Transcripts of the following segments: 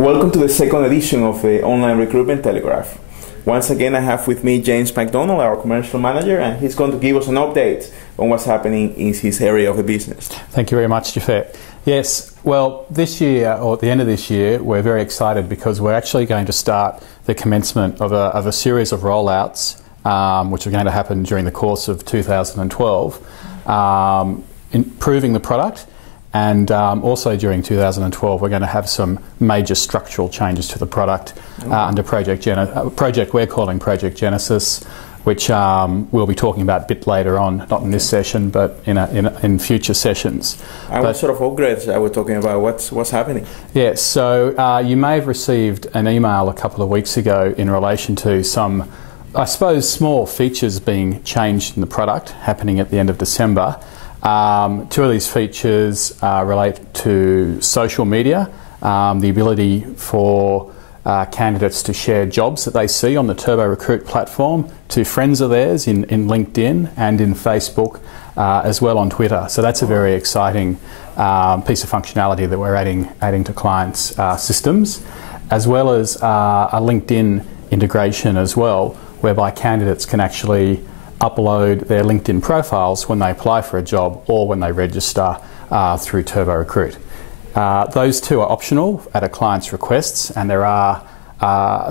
Welcome to the second edition of the Online Recruitment Telegraph. Once again, I have with me James Macdonald, our commercial manager, and he's going to give us an update on what's happening in his area of the business. Thank you very much, Jafet. Yes, well, this year, or at the end of this year, we're very excited because we're actually going to start the commencement of a series of rollouts, which are going to happen during the course of 2012, improving the product. And also during 2012, we're going to have some major structural changes to the product under project we're calling Project Genesis, which we'll be talking about a bit later on, not in this session, but in future sessions. And what sort of upgrades are we talking about? What's happening? Yes, so you may have received an email a couple of weeks ago in relation to some, I suppose, small features being changed in the product happening at the end of December. Two of these features relate to social media, the ability for candidates to share jobs that they see on the Turbo Recruit platform to friends of theirs in LinkedIn and in Facebook, as well on Twitter. So that's a very exciting piece of functionality that we're adding to clients' systems, as well as a LinkedIn integration as well, whereby candidates can actually upload their LinkedIn profiles when they apply for a job or when they register through Turbo Recruit. Those two are optional at a client's requests, and there are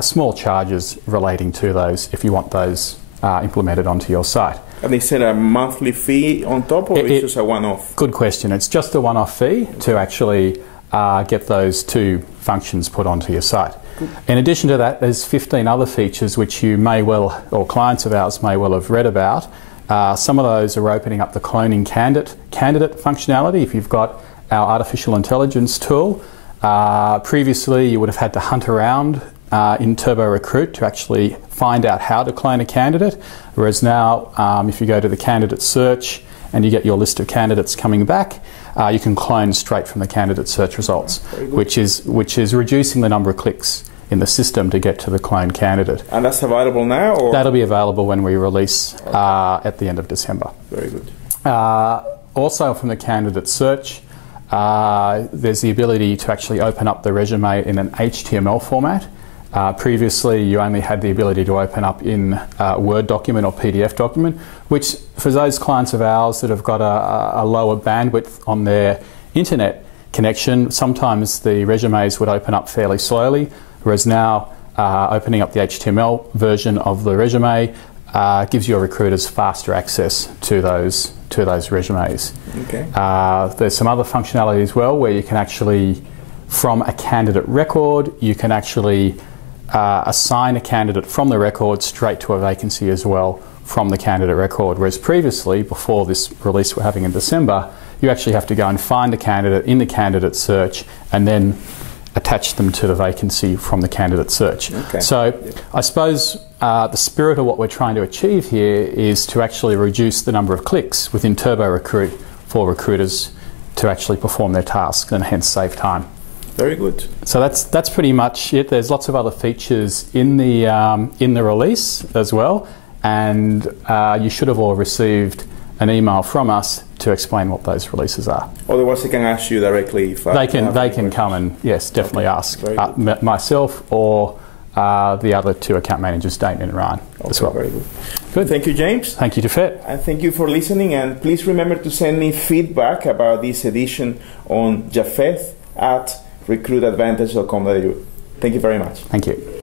small charges relating to those if you want those implemented onto your site. And is it a monthly fee on top, or it's just a one-off? Good question. It's just a one-off fee to actually get those two functions put onto your site. In addition to that, there's 15 other features which you may well, or clients of ours may well have read about. Some of those are opening up the cloning candidate functionality. If you've got our artificial intelligence tool, previously you would have had to hunt around in Turbo Recruit to actually find out how to clone a candidate, whereas now if you go to the candidate search and you get your list of candidates coming back, you can clone straight from the candidate search results, which is reducing the number of clicks in the system to get to the cloned candidate. And that's available now? Or? That'll be available when we release at the end of December. Very good. Also from the candidate search, there's the ability to actually open up the resume in an HTML format. Previously, you only had the ability to open up in a Word document or PDF document, which for those clients of ours that have got a lower bandwidth on their internet connection, sometimes the resumes would open up fairly slowly, whereas now opening up the HTML version of the resume gives your recruiters faster access to those resumes. Okay. There's some other functionality as well where you can actually, from a candidate record, you can actually assign a candidate from the record straight to a vacancy as well from the candidate record, whereas previously, before this release we're having in December, you actually have to go and find a candidate in the candidate search and then attach them to the vacancy from the candidate search. Okay. So I suppose the spirit of what we're trying to achieve here is to actually reduce the number of clicks within Turbo Recruit for recruiters to actually perform their tasks and hence save time. Very good. So that's pretty much it. There's lots of other features in the release as well, and you should have all received an email from us to explain what those releases are. Otherwise, they can ask you directly. If they can come and definitely ask myself or the other two account managers, Damien and Ryan, as well. Very good. Good. Thank you, James. Thank you, Jafet. And thank you for listening. And please remember to send me feedback about this edition on Jafet at recruitadvantage.com.au. Thank you very much. Thank you.